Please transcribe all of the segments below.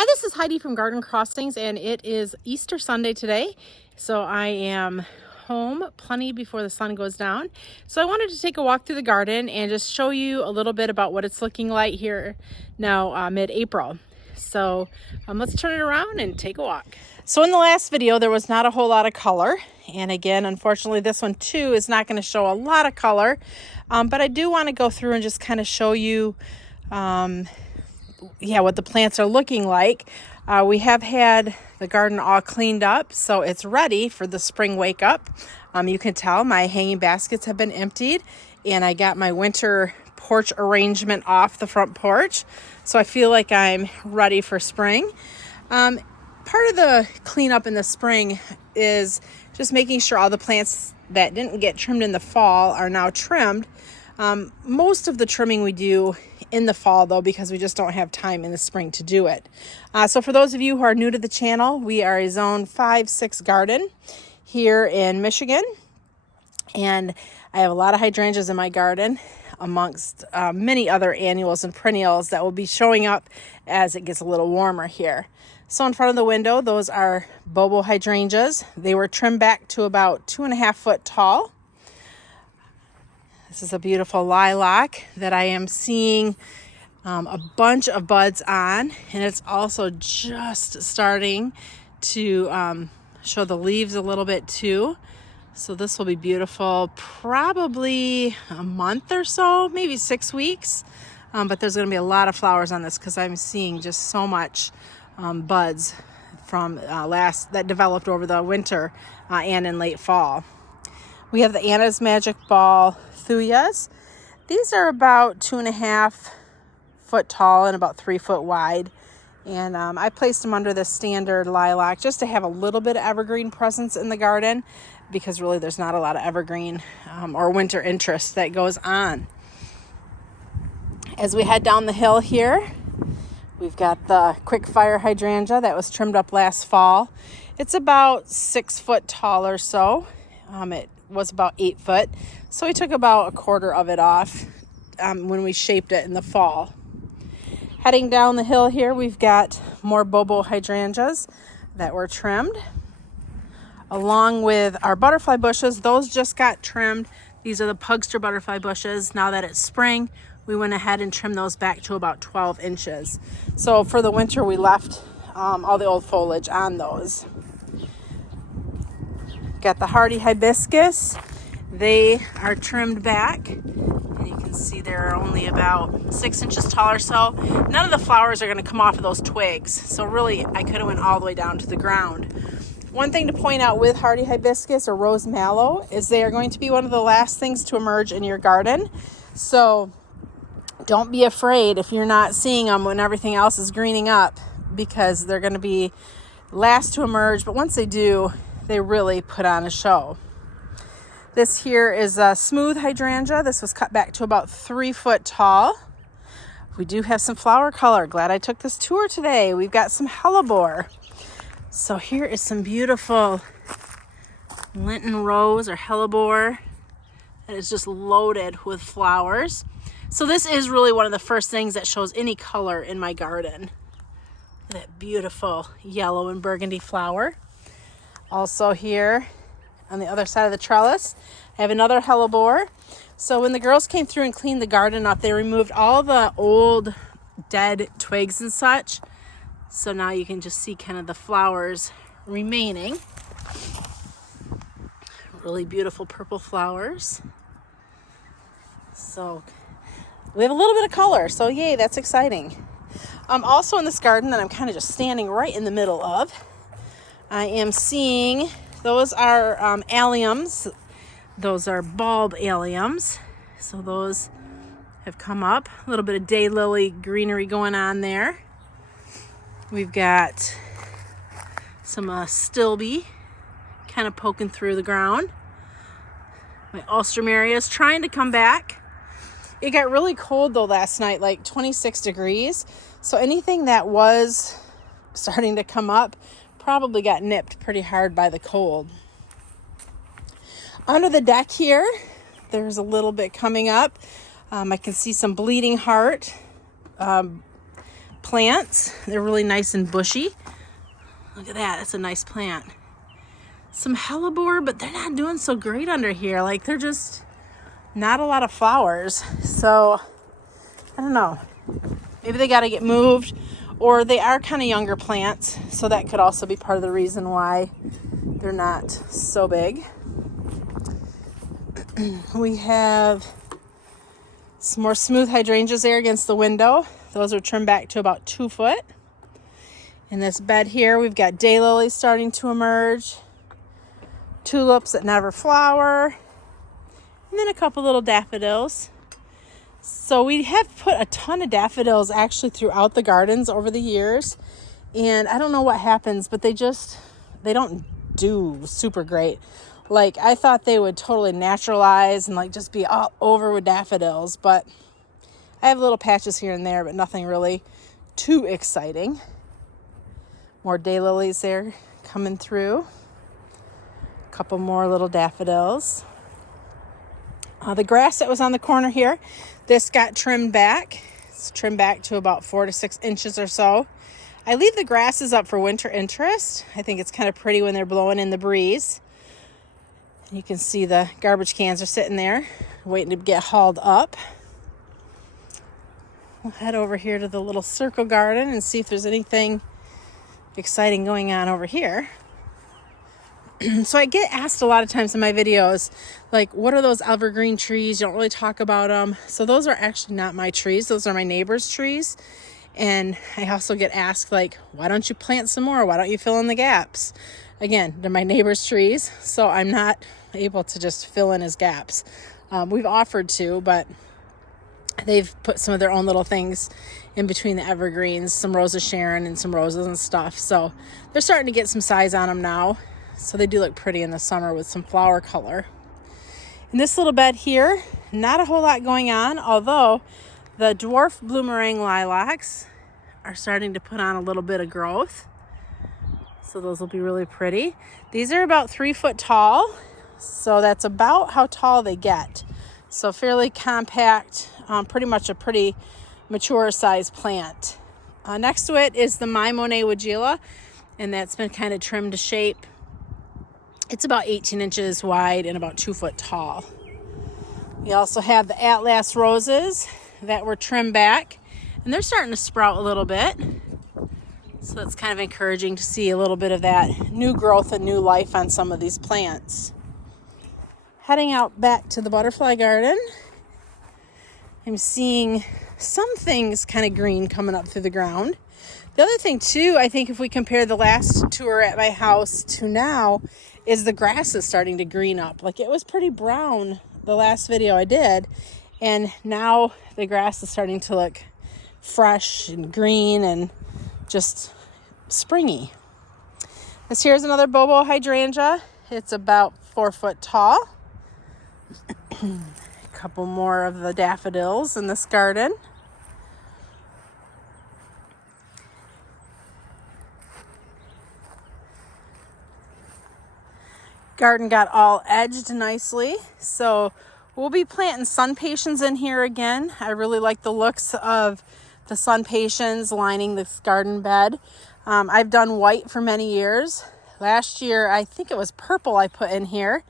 Hi, this is Heidi from Garden Crossings, and it is Easter Sunday today. So I am home plenty before the sun goes down. So I wanted to take a walk through the garden and just show you a little bit about what it's looking like here now, mid-April. So let's turn it around and take a walk. So in the last video, there was not a whole lot of color. And again, unfortunately, this one too is not going to show a lot of color. But I do want to go through and just kind of show you what the plants are looking like. We have had the garden all cleaned up, so it's ready for the spring wake up. You can tell my hanging baskets have been emptied, and I got my winter porch arrangement off the front porch, so I feel like I'm ready for spring. Part of the cleanup in the spring is just making sure all the plants that didn't get trimmed in the fall are now trimmed. Most of the trimming we do in the fall, though, because we just don't have time in the spring to do it. So for those of you who are new to the channel, we are a zone 5-6 garden here in Michigan. And I have a lot of hydrangeas in my garden, amongst many other annuals and perennials that will be showing up as it gets a little warmer here. So in front of the window, those are Bobo hydrangeas. They were trimmed back to about 2.5 foot tall. This is a beautiful lilac that I am seeing a bunch of buds on, and it's also just starting to show the leaves a little bit too. So this will be beautiful, probably a month or so, maybe 6 weeks. But there's going to be a lot of flowers on this because I'm seeing just so much buds from that developed over the winter and in late fall. We have the Anna's Magic Ball Thuyas. These are about 2.5 foot tall and about 3 foot wide. And I placed them under the standard lilac just to have a little bit of evergreen presence in the garden, because really there's not a lot of evergreen or winter interest that goes on. As we head down the hill here, we've got the quick fire hydrangea that was trimmed up last fall. It's about 6 foot tall or so. It was about 8 foot, so we took about 1/4 of it off when we shaped it in the fall. Heading down the hill here, we've got more Bobo hydrangeas that were trimmed, along with our butterfly bushes. Those just got trimmed. These are the Pugster butterfly bushes. Now that it's spring, we went ahead and trimmed those back to about 12 inches. So for the winter, we left all the old foliage on those. Got the hardy hibiscus. They are trimmed back, and you can see they're only about 6 inches tall or so. None of the flowers are going to come off of those twigs, so really I could have went all the way down to the ground. One thing to point out with hardy hibiscus or rose mallow is they are going to be one of the last things to emerge in your garden. So don't be afraid if you're not seeing them when everything else is greening up, because they're going to be last to emerge, but once they do, they really put on a show. This here is a smooth hydrangea. This was cut back to about 3 foot tall. We do have some flower color. Glad I took this tour today. We've got some hellebore. So here is some beautiful Lenten rose or hellebore that is just loaded with flowers. So this is really one of the first things that shows any color in my garden. That beautiful yellow and burgundy flower. Also here on the other side of the trellis, I have another hellebore. So when the girls came through and cleaned the garden up, they removed all the old dead twigs and such. So now you can just see kind of the flowers remaining. Really beautiful purple flowers. So we have a little bit of color, so yay, that's exciting. Also in this garden that I'm kind of just standing right in the middle of, I am seeing, those are alliums. Those are bulb alliums. So those have come up. A little bit of daylily greenery going on there. We've got some stilby kind of poking through the ground. My alstroemeria is trying to come back. It got really cold though last night, like 26 degrees. So anything that was starting to come up probably got nipped pretty hard by the cold. Under the deck here, there's a little bit coming up. I can see some bleeding heart plants. They're really nice and bushy. Look at that, that's a nice plant. Some hellebore, but they're not doing so great under here. Like, they're just not a lot of flowers. So I don't know, maybe they got to get moved, or they are kind of younger plants, so that could also be part of the reason why they're not so big. We have some more smooth hydrangeas there against the window. Those are trimmed back to about 2 foot. In this bed here, we've got daylilies starting to emerge, tulips that never flower, and then a couple little daffodils. So we have put a ton of daffodils actually throughout the gardens over the years, and I don't know what happens, but they don't do super great. Like, I thought they would totally naturalize and like just be all over with daffodils, but I have little patches here and there, but nothing really too exciting. More daylilies there coming through. A couple more little daffodils. The grass that was on the corner here, this got trimmed back. It's trimmed back to about 4 to 6 inches or so. I leave the grasses up for winter interest. I think it's kind of pretty when they're blowing in the breeze. You can see the garbage cans are sitting there waiting to get hauled up. We'll head over here to the little circle garden and see if there's anything exciting going on over here. So I get asked a lot of times in my videos, like, what are those evergreen trees? You don't really talk about them. So those are actually not my trees. Those are my neighbor's trees. And I also get asked, like, why don't you plant some more? Why don't you fill in the gaps? Again, they're my neighbor's trees, so I'm not able to just fill in his gaps. We've offered to, but they've put some of their own little things in between the evergreens, some Roses Sharon and some roses and stuff. So they're starting to get some size on them now. So they do look pretty in the summer with some flower color. In this little bed here, not a whole lot going on, although the dwarf bloomerang lilacs are starting to put on a little bit of growth. So those will be really pretty. These are about 3 foot tall. So that's about how tall they get. So fairly compact, pretty much a pretty mature size plant. Next to it is the My Monet Weigela, and that's been kind of trimmed to shape. It's about 18 inches wide and about 2 foot tall. We also have the Atlas roses that were trimmed back, and they're starting to sprout a little bit. So it's kind of encouraging to see a little bit of that new growth and new life on some of these plants. Heading out back to the butterfly garden, I'm seeing some things kind of green coming up through the ground. The other thing too, I think if we compare the last tour at my house to now, is the grass is starting to green up. Like, it was pretty brown the last video I did, and now the grass is starting to look fresh and green and just springy. This here's another Bobo hydrangea. It's about 4 foot tall. A couple more of the daffodils in this garden. Garden got all edged nicely, so we'll be planting sun patiens in here again. I really like the looks of the sun patiens lining this garden bed. I've done white for many years. Last year, I think it was purple I put in here.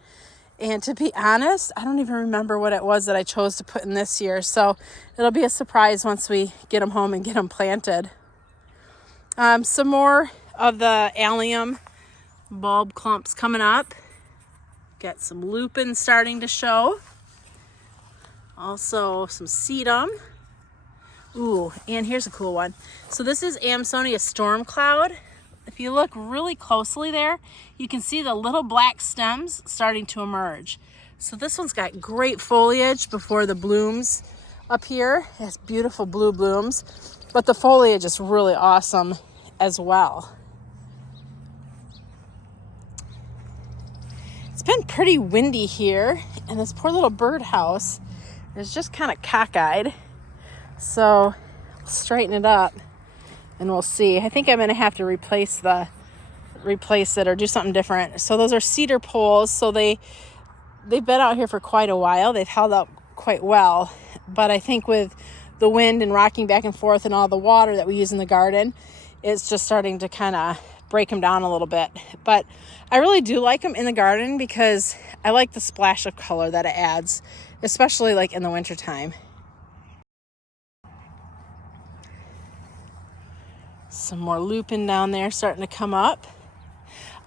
And to be honest, I don't even remember what it was that I chose to put in this year. So it'll be a surprise once we get them home and get them planted. Some more of the allium bulb clumps coming up. Got some lupin starting to show. Also some sedum. Ooh, and here's a cool one. So this is Amsonia storm cloud. If you look really closely there, you can see the little black stems starting to emerge. So this one's got great foliage before the blooms up here. It has beautiful blue blooms, but the foliage is really awesome as well. It's been pretty windy here, and this poor little birdhouse is just kind of cockeyed. So I'll straighten it up and we'll see. I think I'm going to have to replace it or do something different. So those are cedar poles. So they've been out here for quite a while. They've held up quite well. But I think with the wind and rocking back and forth and all the water that we use in the garden, it's just starting to kind of break them down a little bit. But I really do like them in the garden because I like the splash of color that it adds, especially like in the wintertime. Some more lupin down there starting to come up.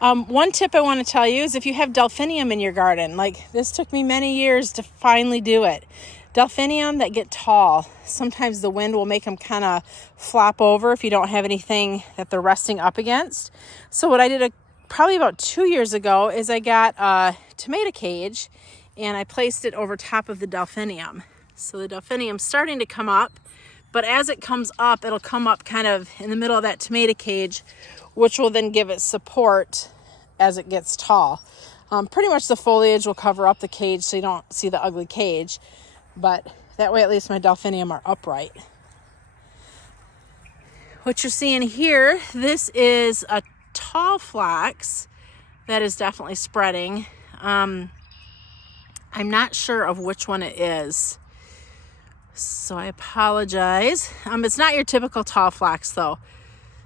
One tip I want to tell you is if you have delphinium in your garden, like this took me many years to finally do it. Delphinium that get tall, sometimes the wind will make them kind of flop over if you don't have anything that they're resting up against. So what I did probably about 2 years ago is I got a tomato cage and I placed it over top of the delphinium. So the delphinium's starting to come up, but as it comes up, it'll come up kind of in the middle of that tomato cage, which will then give it support as it gets tall. Pretty much the foliage will cover up the cage so you don't see the ugly cage, but that way at least my delphinium are upright. What you're seeing here, this is a tall flax that is definitely spreading. I'm not sure of which one it is, so I apologize. It's not your typical tall flax though.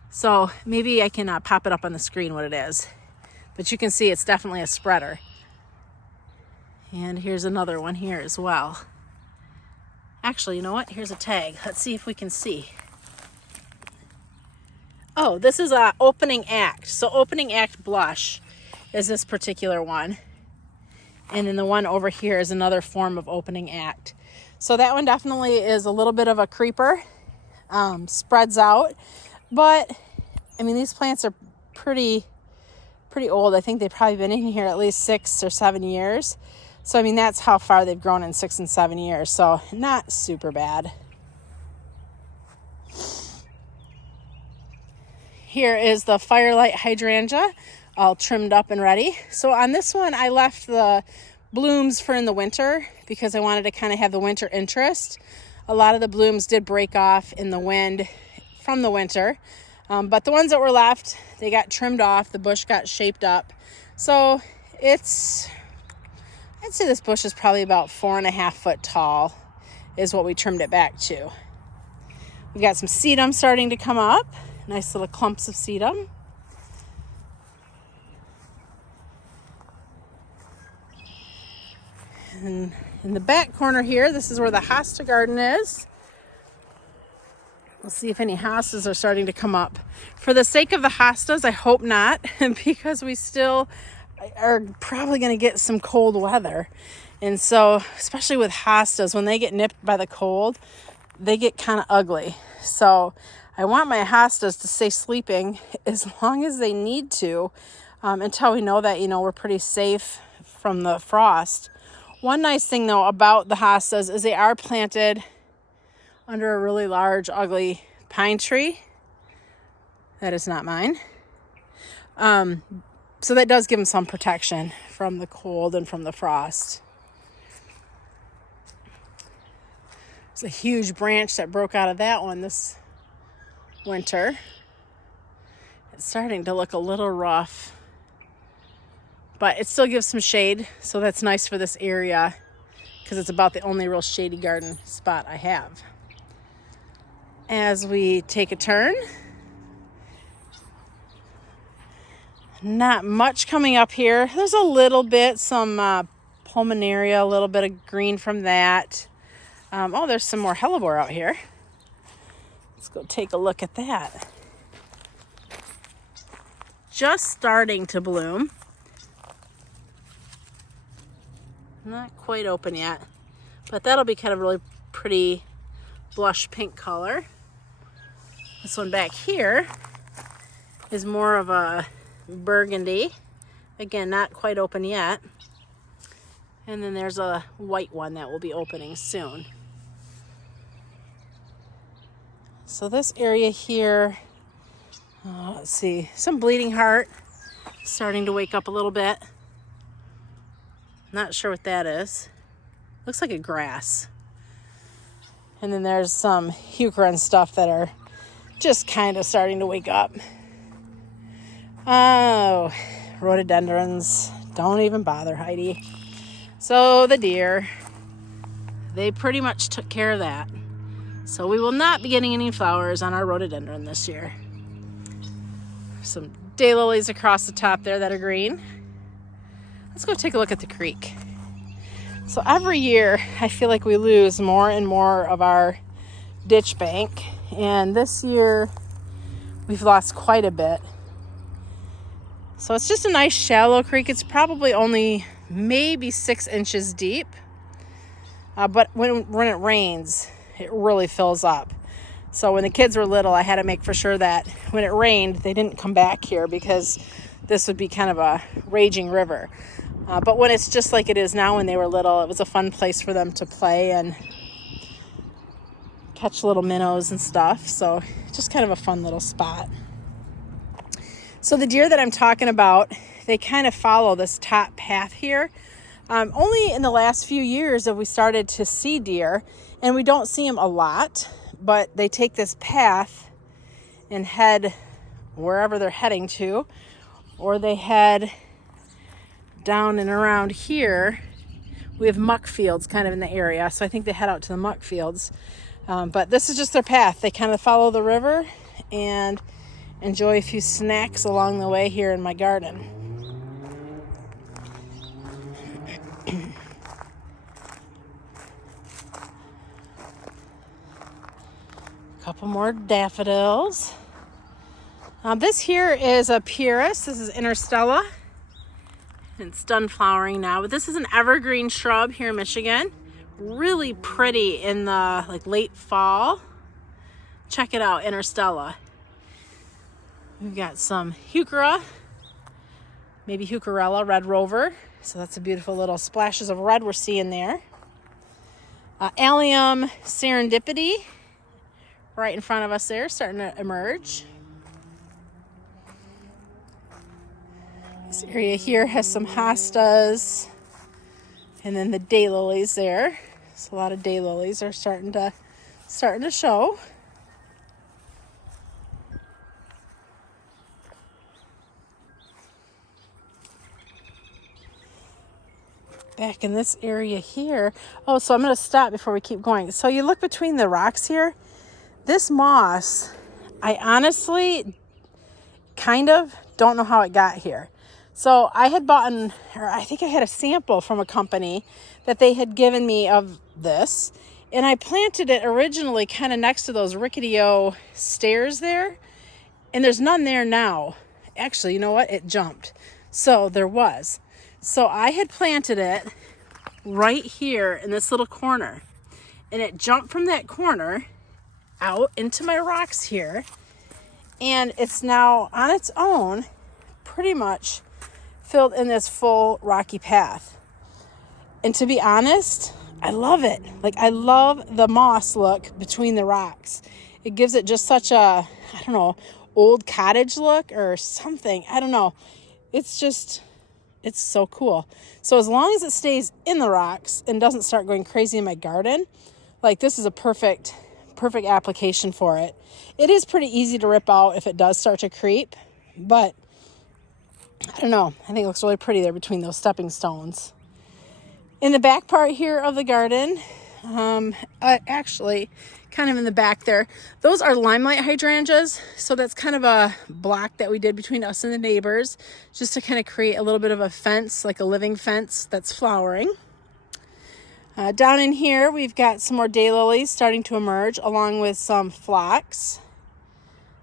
So maybe I can pop it up on the screen what it is. But you can see it's definitely a spreader. And here's another one here as well. Actually, you know what? Here's a tag. Let's see if we can see. Oh, this is a opening act. So opening act blush is this particular one. And then the one over here is another form of opening act. So that one definitely is a little bit of a creeper. Spreads out. But, I mean, these plants are pretty old. I think they've probably been in here at least 6 or 7 years. So, I mean, that's how far they've grown in 6 and 7 years. So, not super bad. Here is the Firelight Hydrangea, all trimmed up and ready. So, on this one, I left the blooms for in the winter because I wanted to kind of have the winter interest. A lot of the blooms did break off in the wind from the winter. But the ones that were left, they got trimmed off. The bush got shaped up. So I'd say this bush is probably about 4.5 foot tall is what we trimmed it back to. We've got some sedum starting to come up. Nice little clumps of sedum. And in the back corner here, this is where the hosta garden is. We'll see if any hostas are starting to come up. For the sake of the hostas, I hope not, because we still are probably going to get some cold weather. And so, especially with hostas, when they get nipped by the cold, they get kind of ugly. So I want my hostas to stay sleeping as long as they need to, until we know that, we're pretty safe from the frost. One nice thing, though, about the hostas is they are planted under a really large, ugly pine tree. That is not mine. So that does give them some protection from the cold and from the frost. There's a huge branch that broke out of that one this winter. It's starting to look a little rough, but it still gives some shade, so that's nice for this area because it's about the only real shady garden spot I have. As we take a turn, not much coming up here. There's a little bit, some pulmonaria, a little bit of green from that. There's some more hellebore out here. Let's go take a look at that. Just starting to bloom. Not quite open yet, but that'll be kind of really pretty blush pink color. This one back here is more of a burgundy. Again, not quite open yet. And then there's a white one that will be opening soon. So this area here, let's see, some bleeding heart starting to wake up a little bit. Not sure what that is. Looks like a grass. And then there's some heuchera and stuff that are just kind of starting to wake up. Oh, rhododendrons. Don't even bother, Heidi. So the deer, they pretty much took care of that. So we will not be getting any flowers on our rhododendron this year. Some daylilies across the top there that are green. Let's go take a look at the creek. So every year I feel like we lose more and more of our ditch bank, and this year we've lost quite a bit. So it's just a nice shallow creek. It's probably only maybe 6 inches deep, but when it rains it really fills up. So when the kids were little, I had to make for sure that when it rained they didn't come back here, because this would be kind of a raging river. But when it's just like it is now, when they were little, it was a fun place for them to play and catch little minnows and stuff. So just kind of a fun little spot. So the deer that I'm talking about, they kind of follow this top path here. Only in the last few years have we started to see deer, and we don't see them a lot, but they take this path and head wherever they're heading to, or they head down and around here. We have muck fields kind of in the area, so I think they head out to the muck fields. But this is just their path. They kind of follow the river and enjoy a few snacks along the way here in my garden. A couple more daffodils. This here is a pyrrhus. This is interstella. It's done flowering now, but this is an evergreen shrub here in Michigan. Really pretty in the late fall. Check it out, interstella. We've got some heuchera, maybe heucherella, red rover. So that's a beautiful little splashes of red we're seeing there. Allium serendipity, right in front of us there, starting to emerge. This area here has some hostas, and then the daylilies there. So a lot of daylilies are starting to show. Back in this area here. Oh, so I'm going to stop before we keep going. So you look between the rocks here. This moss, I honestly kind of don't know how it got here. So I had I think I had a sample from a company that they had given me of this, and I planted it originally kind of next to those rickety-o stairs there, and there's none there now. Actually, you know what? It jumped. So there was. So I had planted it right here in this little corner, and it jumped from that corner out into my rocks here, and it's now on its own pretty much filled in this full rocky path. And to be honest, I love it. I love the moss look between the rocks. It gives it just such a, I don't know, old cottage look or something. I don't know. It's so cool. So as long as it stays in the rocks and doesn't start going crazy in my garden, this is a perfect application for it. It is pretty easy to rip out if it does start to creep, but I don't know. I think it looks really pretty there between those stepping stones. In the back part here of the garden, actually kind of in the back there, those are limelight hydrangeas. So that's kind of a block that we did between us and the neighbors, just to kind of create a little bit of a fence, like a living fence that's flowering. Down in here, we've got some more daylilies starting to emerge, along with some phlox.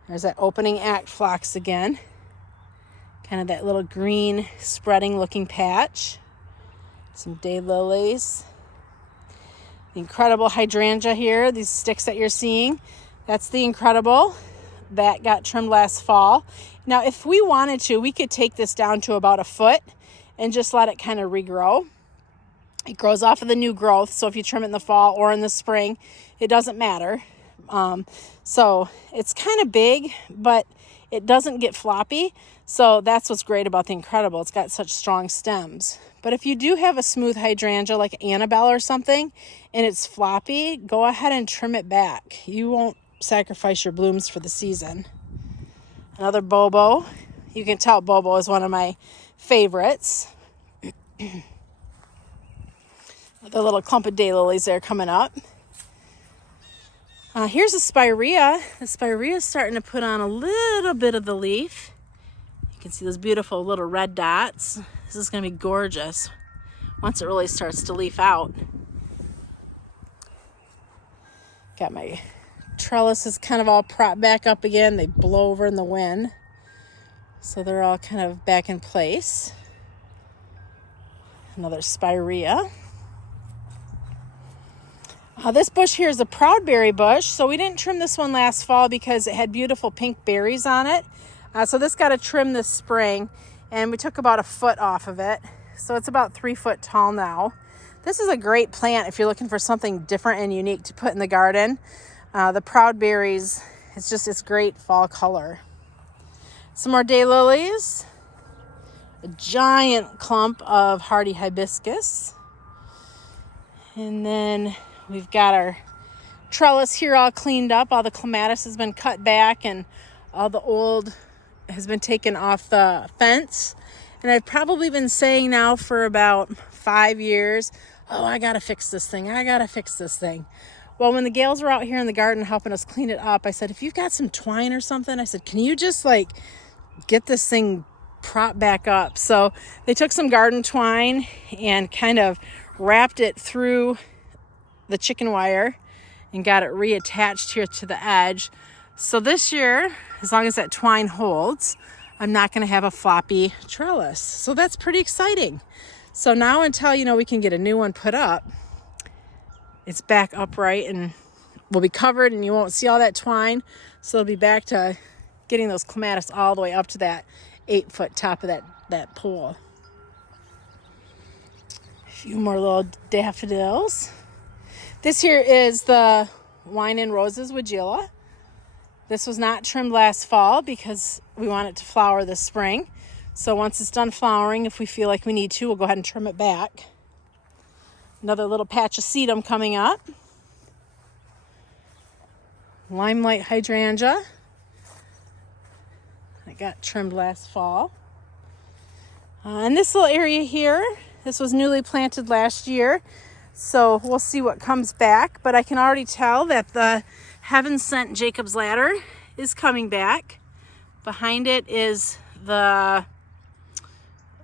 There's that opening act phlox again. Kind of that little green spreading looking patch. Some daylilies. The incredible hydrangea here, these sticks that you're seeing, that's the incredible. That got trimmed last fall. Now, if we wanted to, we could take this down to about a foot and just let it kind of regrow. It grows off of the new growth, so if you trim it in the fall or in the spring, it doesn't matter. So it's kind of big, but it doesn't get floppy. So that's what's great about the Incredible. It's got such strong stems. But if you do have a smooth hydrangea like Annabelle or something, and it's floppy, go ahead and trim it back. You won't sacrifice your blooms for the season. Another Bobo. You can tell Bobo is one of my favorites. The little clump of daylilies there coming up. Here's a spirea. The spirea is starting to put on a little bit of the leaf. You can see those beautiful little red dots. This is going to be gorgeous once it really starts to leaf out. Got my trellises kind of all propped back up again. They blow over in the wind. So they're all kind of back in place. Another spirea. This bush here is a proudberry bush. So we didn't trim this one last fall because it had beautiful pink berries on it. So this got a trim this spring, and we took about 1 foot off of it. So it's about 3 foot tall now. This is a great plant if you're looking for something different and unique to put in the garden. The proudberries, it's great fall color. Some more daylilies. A giant clump of hardy hibiscus. And then we've got our trellis here all cleaned up. All the clematis has been cut back and all the old has been taken off the fence. And I've probably been saying now for about 5 years, oh, I gotta fix this thing. I gotta fix this thing. Well, when the gals were out here in the garden helping us clean it up, I said, if you've got some twine or something, I said, can you just like get this thing propped back up? So they took some garden twine and kind of wrapped it through the chicken wire and got it reattached here to the edge. So this year, as long as that twine holds, I'm not going to have a floppy trellis. So that's pretty exciting. So now until, we can get a new one put up, it's back upright and will be covered and you won't see all that twine. So it'll be back to getting those clematis all the way up to that 8 foot top of that pole. A few more little daffodils. This here is the Wine and Roses Weigela. This was not trimmed last fall because we want it to flower this spring. So once it's done flowering, if we feel like we need to, we'll go ahead and trim it back. Another little patch of sedum coming up. Limelight hydrangea. I got trimmed last fall. And this little area here, this was newly planted last year. So we'll see what comes back. But I can already tell that the Heaven Sent Jacob's Ladder is coming back. Behind it is the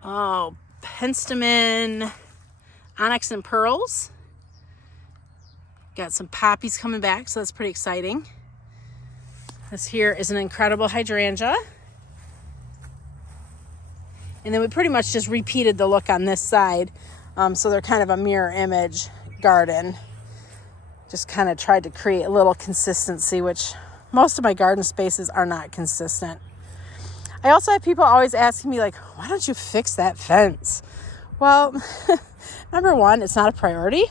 penstemon onyx and pearls. Got some poppies coming back, so that's pretty exciting. This here is an incredible hydrangea. And then we pretty much just repeated the look on this side. So they're kind of a mirror image garden. Just kind of tried to create a little consistency, which most of my garden spaces are not consistent. I also have people always asking me like, why don't you fix that fence? Well, number one, it's not a priority.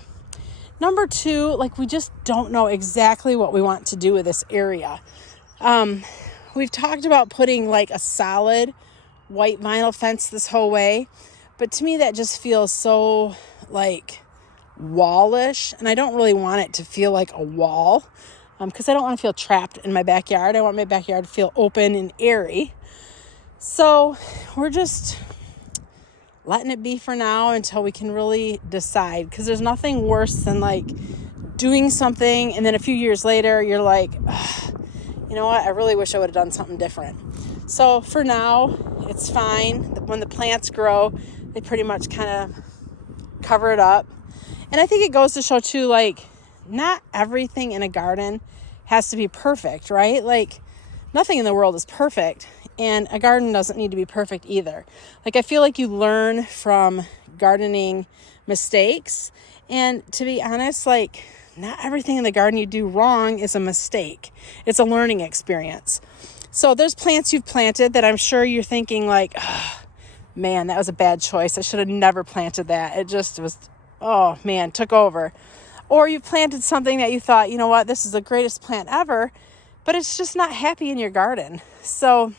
Number two, we just don't know exactly what we want to do with this area. We've talked about putting a solid white vinyl fence this whole way, but to me that just feels so wallish, and I don't really want it to feel like a wall because I don't want to feel trapped in my backyard. I want my backyard to feel open and airy. So we're just letting it be for now until we can really decide, because there's nothing worse than doing something and then a few years later you're like, you know what, I really wish I would have done something different. So for now it's fine. When the plants grow, they pretty much kind of cover it up. And I think it goes to show too, not everything in a garden has to be perfect, right? Nothing in the world is perfect. And a garden doesn't need to be perfect either. I feel like you learn from gardening mistakes. And to be honest, not everything in the garden you do wrong is a mistake. It's a learning experience. So there's plants you've planted that I'm sure you're thinking oh, man, that was a bad choice. I should have never planted that. It just was, oh man, took over. Or you've planted something that you thought, you know what, this is the greatest plant ever, but it's just not happy in your garden. So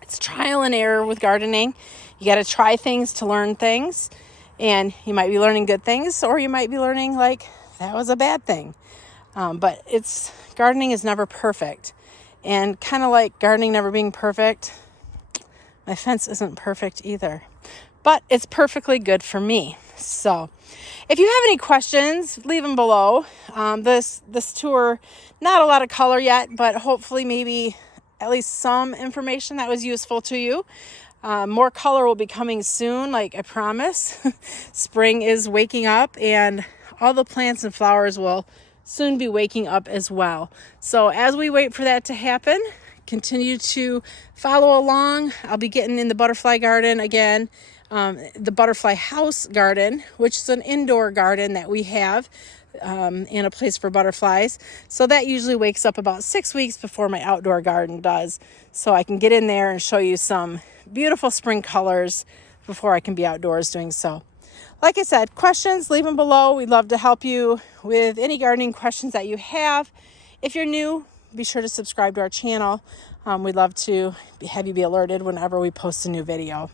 it's trial and error with gardening. You got to try things to learn things, and you might be learning good things, or you might be learning that was a bad thing. But gardening is never perfect, and kind of like gardening never being perfect, my fence isn't perfect either. but it's perfectly good for me. So if you have any questions, leave them below. This tour, not a lot of color yet, but hopefully maybe at least some information that was useful to you. More color will be coming soon, like I promise. Spring is waking up and all the plants and flowers will soon be waking up as well. So as we wait for that to happen, continue to follow along. I'll be getting in the butterfly garden again, the butterfly house garden, which is an indoor garden that we have and a place for butterflies. So that usually wakes up about 6 weeks before my outdoor garden does. So I can get in there and show you some beautiful spring colors before I can be outdoors doing so. Like I said, questions, leave them below. We'd love to help you with any gardening questions that you have. If you're new, be sure to subscribe to our channel. We'd love to have you be alerted whenever we post a new video.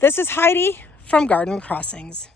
This is Heidi from Garden Crossings.